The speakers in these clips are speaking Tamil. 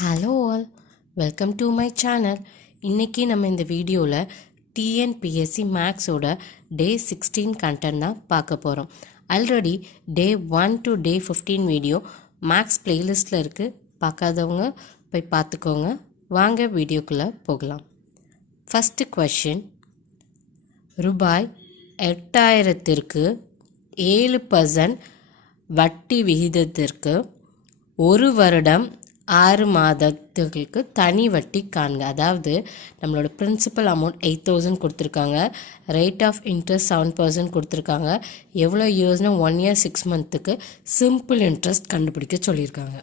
Hello all, welcome to my channel. இன்றைக்கி நம்ம இந்த வீடியோவில் டிஎன்பிஎஸ்சி மேக்ஸோட டே 16 கண்டென்ட் தான் பார்க்க போகிறோம். Already day 1 to day 15 video maths பிளேலிஸ்ட்டில் இருக்குது. பார்க்காதவங்க போய் பார்த்துக்கோங்க. வாங்க வீடியோக்குள்ளே போகலாம். ஃபஸ்ட்டு கொஷின், ரூபாய் 8000க்கு 7% வட்டி விகிதத்திற்கு ஒரு வருடம் 6 மாதத்துகளுக்கு தனி வட்டி காண்க. அதாவது நம்மளோட பிரின்சிபல் அமௌண்ட் 8000 கொடுத்துருக்காங்க, ரேட் ஆஃப் இன்ட்ரெஸ்ட் 7% கொடுத்துருக்காங்க. எவ்வளோ இயர்ஸ்னால் 1 year 6 monthக்கு சிம்பிள் இன்ட்ரெஸ்ட் கண்டுபிடிக்க சொல்லியிருக்காங்க.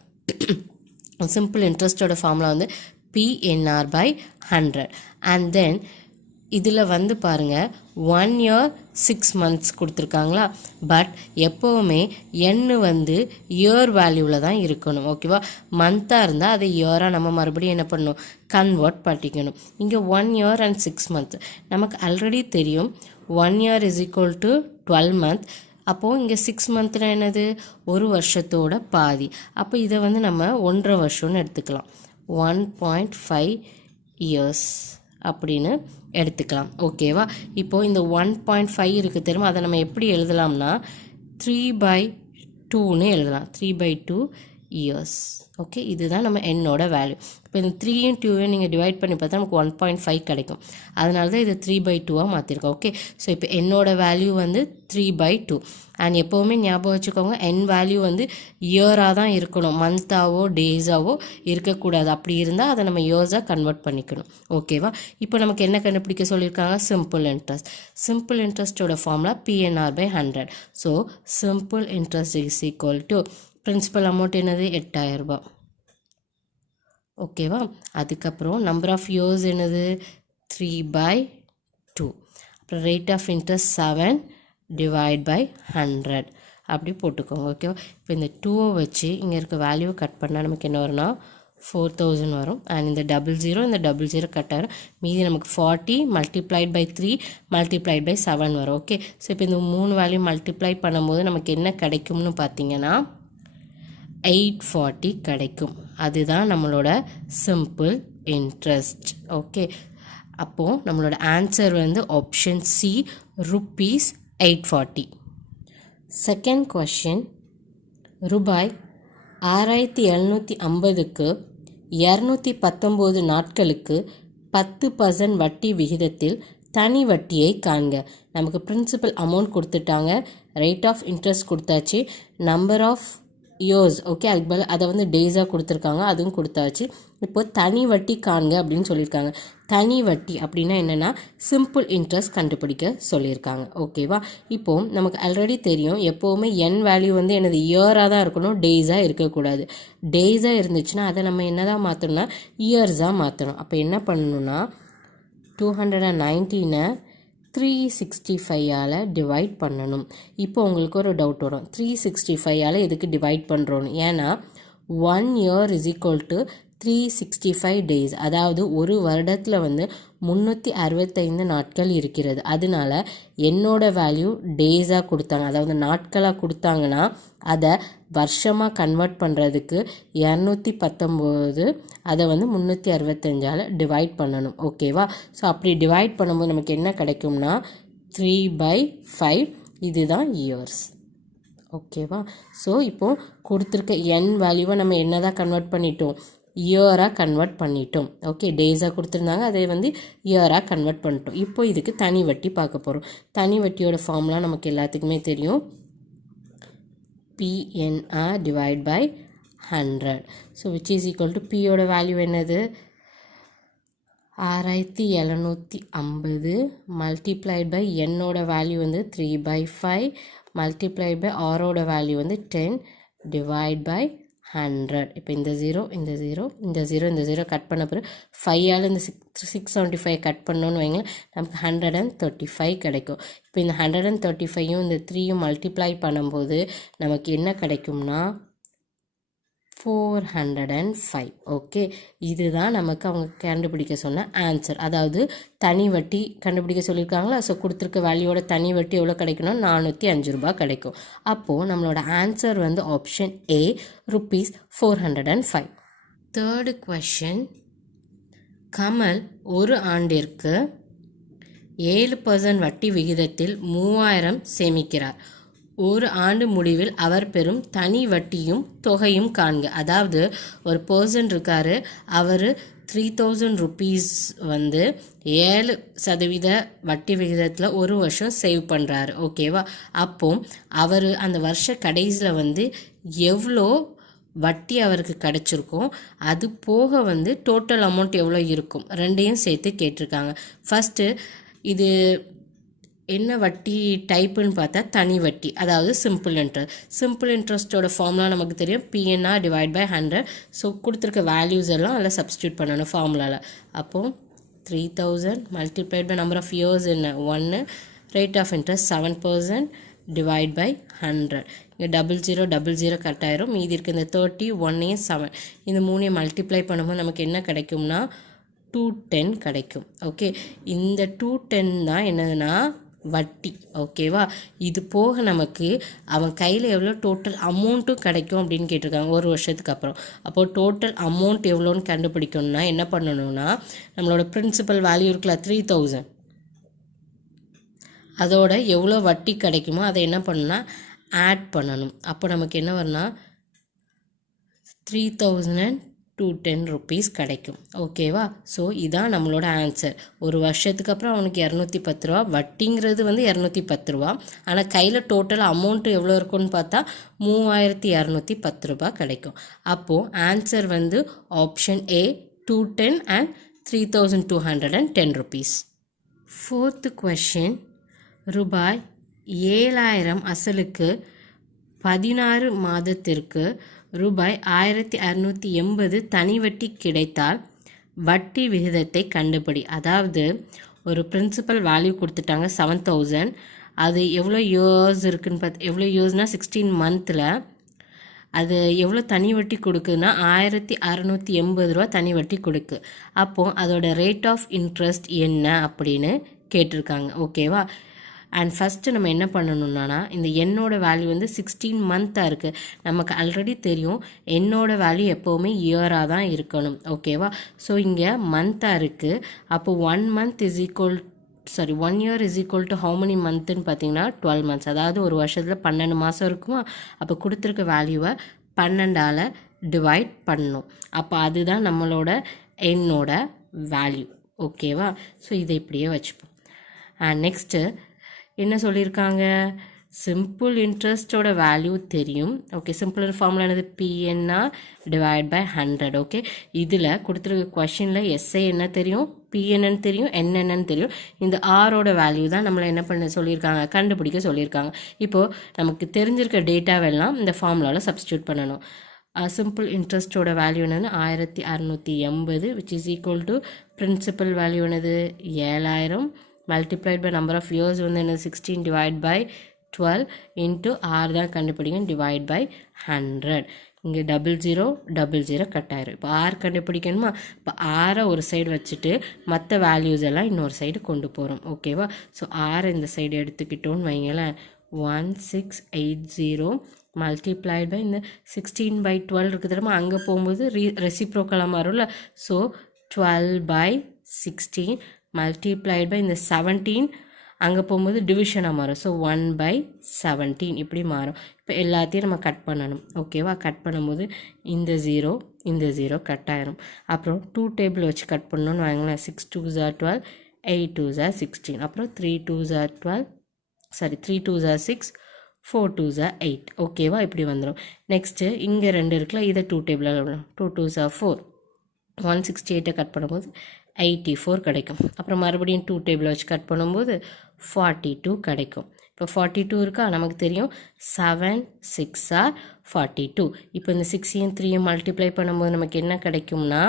சிம்பிள் இன்ட்ரெஸ்ட்டோட ஃபார்முலா வந்து PNR/100. அண்ட் தென் இதில் வந்து பாருங்கள் 1 year 6 months கொடுத்துருக்காங்களா. பட் எப்போவுமே எண்ணு வந்து இயர் வேல்யூவில் தான் இருக்கணும். ஓகேவா, மந்த்தாக இருந்தால் அதை இயராக நம்ம மறுபடியும் என்ன பண்ணணும், கன்வெர்ட் பண்ணிக்கணும். இங்கே 1 year and 6 months நமக்கு ஆல்ரெடி தெரியும். 1 year is equal to 12 months. அப்போது இங்கே 6 months என்னது, ஒரு வருஷத்தோட பாதி. அப்போ இதை வந்து நம்ம 1.5 வருஷம்னு எடுத்துக்கலாம். 1.5 years அப்படின்னு எடுத்துக்கலாம். ஓகேவா, இப்போது இந்த 1.5 இருக்குது தெரியுமா, அதை நம்ம எப்படி எழுதலாம்னா 3/2ன்னு எழுதலாம். 3/2 years. ஓகே, இதுதான் நம்ம என்னோட வேல்யூ. இப்போ இந்த 3யும் 2யும் நீங்கள் டிவைட் பண்ணி பார்த்தா நமக்கு 1.5 கிடைக்கும். அதனால தான் இது 3/2ஆக மாற்றிருக்கோம். ஓகே, ஸோ இப்போ என்னோட வேல்யூ வந்து 3/2. அண்ட் எப்போவுமே ஞாபகம் வச்சுக்கோங்க, என் வேல்யூ வந்து இயராக தான் இருக்கணும், மந்த்தாவோ டேஸாவோ இருக்கக்கூடாது. அப்படி இருந்தால் அதை நம்ம இயர்ஸாக கன்வெர்ட் பண்ணிக்கணும். ஓகேவா, இப்போ நமக்கு என்ன கண்டுபிடிக்க சொல்லியிருக்காங்க, சிம்பிள் இன்ட்ரெஸ்ட். சிம்பிள் இன்ட்ரெஸ்ட்டோட formula PNR/100. So simple interest is equal to principal amount என்னது 8000 ரூபாய். ஓகேவா, அதுக்கப்புறம் நம்பர் ஆஃப் இயர்ஸ் என்னது 3/2. அப்புறம் ரேட் ஆஃப் இன்ட்ரெஸ்ட் 7 /100 அப்படி போட்டுக்கோங்க. ஓகேவா, இப்போ இந்த 2 வச்சு இங்கே இருக்க வேல்யூவை கட் பண்ணால் நமக்கு என்ன வரும்னா 4000 வரும். அண்ட் இந்த 00 இந்த 00 கட் ஆகிடும். மீதி நமக்கு 40 × 3 × 7 வரும். ஓகே, ஸோ இப்போ இந்த 3 வேல்யூ மல்டிப்ளை பண்ணும்போது நமக்கு என்ன கிடைக்கும்னு பார்த்தீங்கன்னா 840 கிடைக்கும். அதுதான் நம்மளோட சிம்பிள் இன்ட்ரெஸ்ட். ஓகே, அப்போது நம்மளோட ஆன்சர் வந்து ஆப்ஷன் சி, ₹840. செகண்ட் கொஷின், ரூபாய் 6750க்கு 219 நாட்களுக்கு 10% வட்டி விகிதத்தில் தனி வட்டியை காண்க. நமக்கு பிரின்சிபல் அமௌண்ட் கொடுத்துட்டாங்க, ரேட் ஆஃப் இன்ட்ரெஸ்ட் கொடுத்தாச்சு, நம்பர் ஆஃப் இயர்ஸ் ஓகே, அதுக்கு பதில் அதை வந்து டேஸாக கொடுத்துருக்காங்க, அதுவும் கொடுத்தாச்சு. இப்போ தனி வட்டி காண்க அப்படின்னு சொல்லியிருக்காங்க. தனி வட்டி அப்படின்னா என்னென்னா சிம்பிள் இன்ட்ரெஸ்ட் கண்டுபிடிக்க சொல்லியிருக்காங்க. ஓகேவா, இப்போது நமக்கு ஆல்ரெடி தெரியும், எப்போவுமே என் வேல்யூ வந்து எனது இயராக தான் இருக்கணும், டேஸாக இருக்கக்கூடாது. டேஸாக இருந்துச்சுன்னா அதை நம்ம என்ன தான் மாற்றணும்னா இயர்ஸாக மாற்றணும். அப்போ என்ன பண்ணணும்னா 219 365ஆல் டிவைட் பண்ணணும். இப்போ உங்களுக்கு ஒரு டவுட் வரும், 365ஆல் எதுக்கு டிவைட் பண்ணுறோன்னு. ஏன்னா 1 year is equal to 365 days. அதாவது ஒரு வருடத்தில் வந்து 365 நாட்கள் இருக்கிறது. அதனால என்னோட வேல்யூ டேஸாக கொடுத்தாங்க, அதாவது நாட்களாக கொடுத்தாங்கன்னா அதை வருஷமாக கன்வெர்ட் பண்ணுறதுக்கு 219 அதை வந்து 365ஆல் டிவைட் பண்ணணும். ஓகேவா, ஸோ அப்படி டிவைட் பண்ணும்போது நமக்கு என்ன கிடைக்கும்னா 3/5. இதுதான் இயர்ஸ். ஓகேவா, ஸோ இப்போது கொடுத்துருக்க என் வேல்யூவை நம்ம என்ன தான் கன்வெர்ட் பண்ணிட்டோம், இயராக கன்வெர்ட் பண்ணிட்டோம். ஓகே, டேஸாக கொடுத்துருந்தாங்க, அதை வந்து இயராக கன்வெர்ட் பண்ணிட்டோம். இப்போ இதுக்கு தனி வட்டி பார்க்க போகிறோம். தனி வட்டியோட ஃபார்முலா நமக்கு எல்லாத்துக்குமே தெரியும், PNR/100. So which is equal to பியோட வேல்யூ என்னது 6750 மல்டிப்ளைட் பை என்னோட வேல்யூ வந்து 3/5 மல்டிப்ளைட் பை ஆரோட வேல்யூ வந்து 10 /100. இப்போ இந்த 0 இந்த 0 இந்த 0 இந்த 0 கட் பண்ண பிறகு 5ஆல் இந்த 675 கட் பண்ணோன்னு வைங்களேன், நமக்கு 135 கிடைக்கும். இப்போ இந்த 135யும் இந்த 3யும் மல்டிப்ளை பண்ணும்போது நமக்கு என்ன கிடைக்கும்னா 405. ஓகே, இதுதான் நமக்கு அவங்க கண்டுபிடிக்க சொன்ன ஆன்சர். அதாவது தனி வட்டி கண்டுபிடிக்க சொல்லியிருக்காங்களா. ஸோ கொடுத்துருக்க வேல்யூவோட தனி வட்டி எவ்வளோ கிடைக்கணும், 405 ரூபாய் கிடைக்கும். அப்போது நம்மளோட ஆன்சர் வந்து option A, ₹405. Third question, Kamal ஒரு ஆண்டிற்கு 7% வட்டி விகிதத்தில் 3000 சேமிக்கிறார். ஒரு ஆண்டு முடிவில் அவர் பெறும் தனி வட்டியும் தொகையும் காண்க. அதாவது ஒரு பர்சன் இருக்காரு, அவர் 3000 ருபீஸ் வந்து 7% வட்டி விகிதத்தில் ஒரு வருஷம் சேவ் பண்ணுறாரு. ஓகேவா? அப்போ அவர் அந்த வருஷ கடைசியில் வந்து எவ்வளோ வட்டி அவருக்கு கிடைச்சிருக்கும், அது போக வந்து டோட்டல் அமௌண்ட் எவ்வளோ இருக்கும், ரெண்டையும் சேர்த்து கேட்டிருக்காங்க. ஃபஸ்ட்டு இது என்ன வட்டி டைப்புன்னு பார்த்தா தனி வட்டி, அதாவது சிம்பிள் இன்ட்ரெஸ்ட். சிம்பிள் இன்ட்ரெஸ்ட்டோட ஃபார்முலா நமக்கு தெரியும், PNR டிவைட் பை 100. ஸோ கொடுத்துருக்க வேல்யூஸ் எல்லாம் அதில் சப்ஸ்டியூட் பண்ணணும் ஃபார்முலாவில். அப்போது 3000 multiplied by number of years என்ன 1, rate of interest 7% divide by 100. இங்கே 0000 கட் ஆயிரும். மீதி இருக்க இந்த 30, 1, 7 இந்த 3 மல்டிப்ளை பண்ணும்போது நமக்கு என்ன கிடைக்கும்னா 210 கிடைக்கும். ஓகே, இந்த 210 தான் என்னதுன்னா வட்டி. ஓகேவா? இது போக நமக்கு அவன் கையில் எவ்வளோ டோட்டல் அமௌண்ட்டும் கிடைக்கும் அப்படின்னு கேட்டிருக்காங்க ஒரு வருஷத்துக்கு அப்புறம். அப்போது டோட்டல் அமௌண்ட் எவ்வளோன்னு கண்டுபிடிக்கணும்னா என்ன பண்ணணும்னா, நம்மளோட பிரின்சிபல் வேல்யூ இருக்குல்ல 3000, அதோட எவ்வளோ வட்டி கிடைக்குமோ அதை என்ன பண்ணணும்னா ஆட் பண்ணணும். அப்போ நமக்கு என்ன வரும்னா 3210 ருபீஸ் கிடைக்கும். ஓகேவா? ஸோ இதான் நம்மளோட ஆன்சர். ஒரு வருஷத்துக்கு அப்புறம் அவனுக்கு 210 ரூபா, வட்டிங்கிறது வந்து 210 ரூபா, ஆனால் கையில் டோட்டல் அமௌண்ட்டு எவ்வளோ இருக்குன்னு பார்த்தா 3210 ரூபா கிடைக்கும். அப்போது ஆன்சர் வந்து option A 210 and 3210 rupees. Fourth question, ரூபாய் 7000 அசலுக்கு 16 மாதத்திற்கு ரூபாய் 1680 தனி வட்டி கிடைத்தால் வட்டி விகிதத்தை கண்டுபிடி. அதாவது ஒரு பிரின்சிபல் வேல்யூ கொடுத்துட்டாங்க 7000, அது எவ்வளோ இயர்ஸ் இருக்குன்னு பார்த்து, எவ்வளோ இயர்ஸ்னால் 16 மந்தில் அது எவ்வளோ தனி வட்டி கொடுக்குதுன்னா 1680 ரூபா தனி வட்டி கொடுக்கு. அப்போது அதோட ரேட் ஆஃப் இன்ட்ரெஸ்ட் என்ன அப்படின்னு கேட்டிருக்காங்க. ஓகேவா? அண்ட் ஃபஸ்ட்டு நம்ம என்ன பண்ணணும்னா, இந்த எண்ணோட வேல்யூ வந்து 16 மந்த்தாக இருக்குது. நமக்கு ஆல்ரெடி தெரியும் எண்ணோட வேல்யூ எப்போவுமே இயராக தான் இருக்கணும். ஓகேவா? ஸோ இங்கே மந்த்தாக இருக்குது. அப்போ 1 year is equal to how many மந்த்துன்னு பார்த்தீங்கன்னா 12 மந்த்ஸ். அதாவது ஒரு வருஷத்தில் 12 மாதம் இருக்குமா? அப்போ கொடுத்துருக்க வேல்யூவை 12ஆல் டிவைட் பண்ணணும். அப்போ அதுதான் நம்மளோட எண்ணோட வேல்யூ. ஓகேவா? ஸோ இதை இப்படியே வச்சுப்போம். அண்ட் நெக்ஸ்ட்டு என்ன சொல்லியிருக்காங்க, சிம்பிள் இன்ட்ரெஸ்ட்டோட வேல்யூ தெரியும். ஓகே, சிம்பிள் ஃபார்முலா என்னது, PNR டிவைட் பை 100. ஓகே, இதில் கொடுத்துருக்க கொஷினில் SI என்ன தெரியும், PNN தெரியும், என்னென்னு தெரியும். இந்த ஆரோட வேல்யூ தான் நம்மளை என்ன பண்ண சொல்லியிருக்காங்க, கண்டுபிடிக்க சொல்லியிருக்காங்க. இப்போது நமக்கு தெரிஞ்சிருக்க டேட்டாவெல்லாம் இந்த ஃபார்முலாவில் சப்ஸ்டியூட் பண்ணணும். சிம்பிள் இன்ட்ரெஸ்ட்டோட வேல்யூ என்னது 1680, which is equal to principal value என்னது 7000 multiplied by number of years வந்து என்ன 16 டிவைட் பை 12 இன்ட்டு ஆர் தான் கண்டுபிடிக்கும் டிவைட் பை 100. இங்கே 0000 கட் ஆயிரும். இப்போ ஆர் கண்டுபிடிக்கணுமா? இப்போ ஆரை ஒரு சைடு வச்சுட்டு மற்ற வேல்யூஸ் எல்லாம் இன்னொரு சைடு கொண்டு போகிறோம். ஓகேவா? ஸோ ஆரை இந்த சைடு எடுத்துக்கிட்டோன்னு வைங்களேன், 1680 மல்டிப்ளைட் பை இந்த 16 பை 12 இருக்குது தெரியுமா, அங்கே போகும்போது ரெசிப்ரோக்கலாக மாறும்ல. ஸோ 12 பை 16 மல்டிப்ளைட் பை இந்த 17 அங்கே போகும்போது டிவிஷனாக மாறும். ஸோ 1 பை 17 இப்படி மாறும். இப்போ எல்லாத்தையும் நம்ம கட் பண்ணணும். ஓகேவா? கட் பண்ணும்போது இந்த 0 கட் ஆயிரும். அப்புறம் 2 டேபிள் வச்சு கட் பண்ணணும்னு வாங்கினேன். 6 2s are 12, 8 2s are 16, அப்புறம் 3 2s are 6, 4 2s are 8. ஓகேவா? இப்படி வந்துடும். நெக்ஸ்ட்டு இங்கே 2 இருக்குல்ல, இதை 2 டேபிளாக 2 2s are 4, 168 கட் பண்ணும்போது 84 கிடைக்கும். அப்புறம் மறுபடியும் 2 டேபிளை வச்சு கட் பண்ணும்போது 42 கிடைக்கும். இப்போ 42 இருக்கா, நமக்கு தெரியும் 7 6 are 42. இப்போ இந்த 6ஐயும் 3ஐயும் மல்டிப்ளை பண்ணும்போது நமக்கு என்ன கிடைக்கும்னா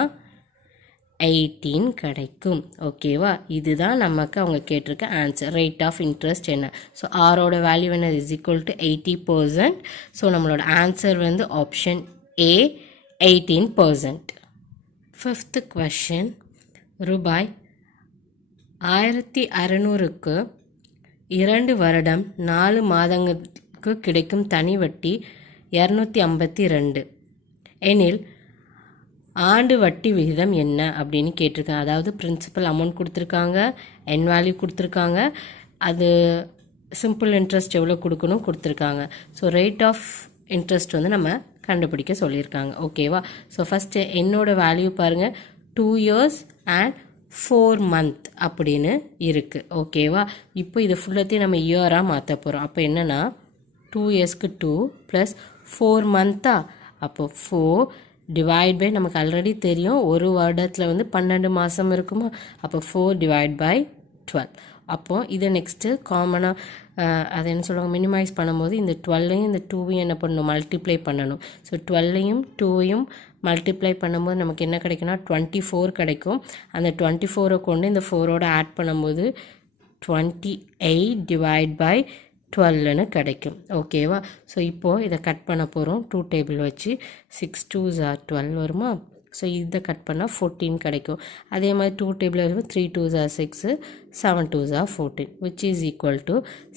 18 கிடைக்கும். ஓகேவா? இதுதான் நமக்கு அவங்க கேட்டிருக்க ஆன்சர். ரேட் ஆஃப் இன்ட்ரெஸ்ட் என்ன? ஸோ ஆரோட வேல்யூ என்ன இஸ் ஈக்குவல் டு 80%. ஸோ நம்மளோட ஆன்சர் வந்து ஆப்ஷன் A 18%. ஃபிஃப்த்து கொஷின், ரூபாய் 1600க்கு 2 வருடம் 4 மாதங்களுக்கு கிடைக்கும் தனி வட்டி 252 எனில் ஆண்டு வட்டி விகிதம் என்ன அப்படின்னு கேட்டிருக்காங்க. அதாவது பிரின்சிபல் அமௌண்ட் கொடுத்துருக்காங்க, என் வேல்யூ கொடுத்துருக்காங்க, அது சிம்பிள் இன்ட்ரெஸ்ட் எவ்வளோ கொடுக்கணும் கொடுத்துருக்காங்க. ஸோ ரேட் ஆஃப் இன்ட்ரெஸ்ட் வந்து நம்ம கண்டுபிடிக்க சொல்லியிருக்காங்க. ஓகேவா? ஸோ ஃபஸ்ட்டு என்னோட வேல்யூ பாருங்கள் 2 years and 4 month அப்படின்னு இருக்குது. ஓகேவா? இப்போ இது ஃபுல்லத்தையும் நம்ம இயராக மாற்ற போகிறோம். அப்போ என்னென்னா 2 yearsக்கு 2 ப்ளஸ் 4 month-ஆ, அப்போ 4 டிவைட் பை, நமக்கு ஆல்ரெடி தெரியும் ஒரு வருடத்தில் வந்து 12 மாதம் இருக்குமா, அப்போ 4 டிவைட் பை 12. அப்போது இதை நெக்ஸ்ட்டு காமனாக அதை என்ன சொல்லுவாங்க, மினிமைஸ் பண்ணும்போது இந்த 12ஐயும் இந்த 2வையும் என்ன பண்ணணும், மல்டிப்ளை பண்ணணும். ஸோ 12ஐயும் 2வையும் மல்டிப்ளை பண்ணும்போது நமக்கு என்ன கிடைக்குன்னா 24 கிடைக்கும். அந்த 24 கொண்டு இந்த 4ஓட ஆட் பண்ணும்போது 28 டிவைட் பை 12ன்னு கிடைக்கும். ஓகேவா? ஸோ இப்போது இதை கட் பண்ண போகிறோம் 2 டேபிள் வச்சு. 6 2s are 12 வருமா? ஸோ இதை கட் பண்ணால் 14 கிடைக்கும். அதே மாதிரி 2 டேபிள் வரும் 3 2s are 6, 7 2s are 14, which is equal to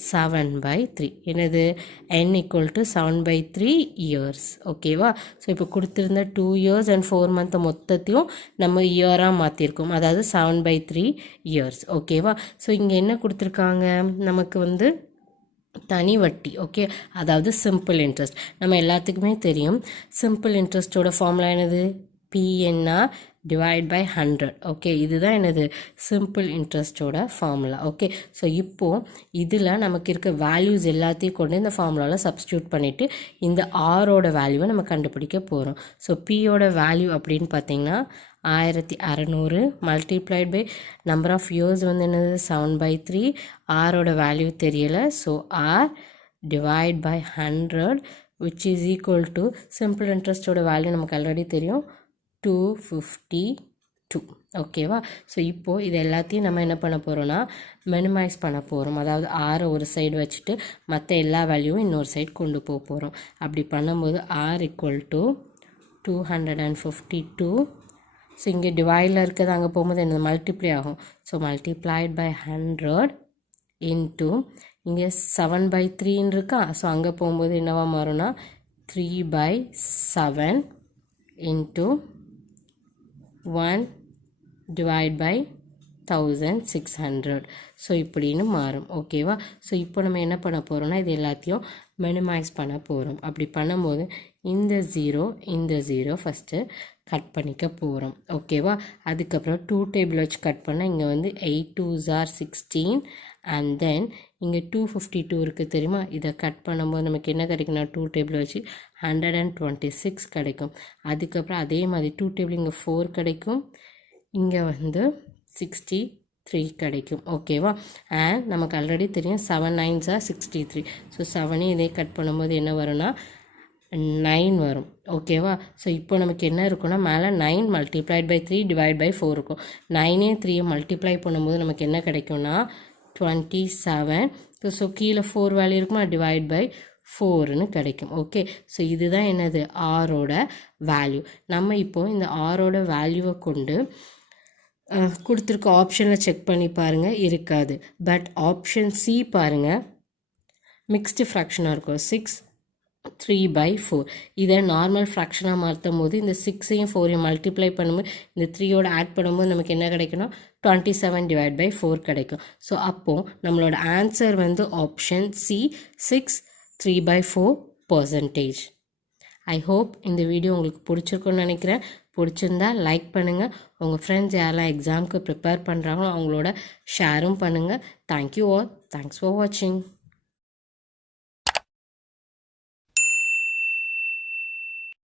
7/3. என்னது? n equal to 7/3 years. ஓகேவா? ஸோ இப்போ கொடுத்துருந்த 2 years and 4 month மொத்தத்தையும் நம்ம இயராக மாற்றிருக்கோம், அதாவது 7/3 years. ஓகேவா? ஸோ இங்கே என்ன கொடுத்துருக்காங்க நமக்கு வந்து தனி வட்டி. ஓகே, அதாவது சிம்பிள் இன்ட்ரெஸ்ட். நம்ம எல்லாத்துக்குமே தெரியும் சிம்பிள் இன்ட்ரெஸ்ட்டோட ஃபார்முலா என்னது, பிஎன்ஆர் டிவைட் பை 100. ஓகே, இதுதான் என்னது சிம்பிள் இன்ட்ரெஸ்ட்டோட ஃபார்முலா. ஓகே, ஸோ இப்போது இதில் நமக்கு இருக்க வேல்யூஸ் எல்லாத்தையும் கொண்டு இந்த ஃபார்முலாவில் சப்ஸ்டியூட் பண்ணிவிட்டு இந்த ஆரோட வேல்யூவை நம்ம கண்டுபிடிக்க போகிறோம். ஸோ பியோட வேல்யூ அப்படின்னு பார்த்தீங்கன்னா 1600 multiplied by number of years வந்து என்னது 7/3. ஆரோட வேல்யூ தெரியலை, so R divide by 100 which is equal to simple இன்ட்ரெஸ்ட்டோட வேல்யூ நமக்கு ஆல்ரெடி தெரியும் 252. ஓகேவா? ஸோ இப்போது இது எல்லாத்தையும் நம்ம என்ன பண்ண போகிறோன்னா மினிமைஸ் பண்ண போகிறோம். அதாவது ஆரை ஒரு சைடு வச்சுட்டு மற்ற எல்லா வேல்யூவும் இன்னொரு சைடு கொண்டு போக போகிறோம். அப்படி பண்ணும்போது ஆர் ஈக்குவல் டு 252. ஸோ இங்கே டிவைடில் இருக்கிறது அங்கே போகும்போது என்ன மல்டிப்ளை ஆகும். ஸோ மல்டிப்ளைட் பை 100 இன்ட்டு இங்கே 7/3 இருக்கா. ஸோ அங்கே போகும்போது என்னவா மாறும்னா 3/7 இன்ட்டு 1 டிவைட் பை 1600. ஸோ இப்படின்னு மாறும். ஓகேவா? ஸோ இப்போ நம்ம என்ன பண்ண போகிறோம்னா இது எல்லாத்தையும் மினிமைஸ் பண்ண போகிறோம். அப்படி பண்ணும்போது இந்த 0 ஃபஸ்ட்டு கட் பண்ணிக்க போகிறோம். ஓகேவா? அதுக்கப்புறம் 2 டேபிள் வச்சு கட் பண்ணால் இங்கே வந்து 8 2s are 16 அண்ட் தென் இங்கே 252 இருக்குது தெரியுமா. இதை கட் பண்ணும்போது நமக்கு என்ன கிடைக்குன்னா 2 டேபிள் வச்சு 126 கிடைக்கும். அதுக்கப்புறம் அதே மாதிரி 2 டேபிள் இங்கே 4 கிடைக்கும், இங்கே வந்து 63 கிடைக்கும். ஓகேவா? அண்ட் நமக்கு ஆல்ரெடி தெரியும் 7 9s are 63. ஸோ 7ஐயும் இதே கட் பண்ணும்போது என்ன வரும்னா 9 வரும். ஓகேவா? ஸோ இப்போ நமக்கு என்ன இருக்குன்னா மேலே 9 மல்டிப்ளைட் பை 3 டிவைட் பை 4 இருக்கும். 9ஐயும் 3ஐயும் மல்டிப்ளை பண்ணும்போது நமக்கு என்ன கிடைக்கும்னா 27. ஸோ கீழே 4 வேல்யூ இருக்குமா, டிவைட் பை 4ன்னு கிடைக்கும். ஓகே, ஸோ இதுதான் என்னது ஆரோட வேல்யூ. நம்ம இப்போது இந்த ஆரோட வேல்யூவை கொண்டு கொடுத்துருக்க ஆப்ஷனில் செக் பண்ணி பாருங்கள், இருக்காது. பட் ஆப்ஷன் சி பாருங்கள், மிக்ஸ்டு ஃப்ராக்ஷனாக இருக்கும். 6 3/4. இதை நார்மல் ஃப்ராக்ஷனாக மாற்றும் போது இந்த 6ஐயும் 4ஐயும் மல்டிப்ளை பண்ணும்போது இந்த 3யோட ஆட் பண்ணும்போது நமக்கு என்ன கிடைக்குன்னா 27 டிவைட் பை 4 கிடைக்கும். ஸோ அப்போது நம்மளோட ஆன்சர் வந்து ஆப்ஷன் சி 6 3/4%. ஐ ஹோப் இந்த வீடியோ உங்களுக்கு பிடிச்சிருக்குன்னு நினைக்கிறேன். பிடிச்சிருந்தா லைக் பண்ணுங்கள். உங்கள் ஃப்ரெண்ட்ஸ் யாரெல்லாம் எக்ஸாமுக்கு ப்ரிப்பேர் பண்ணுறாங்களோ அவங்களோட ஷேரும் பண்ணுங்கள். Thank you all. தேங்க்ஸ் ஃபார் வாட்சிங்.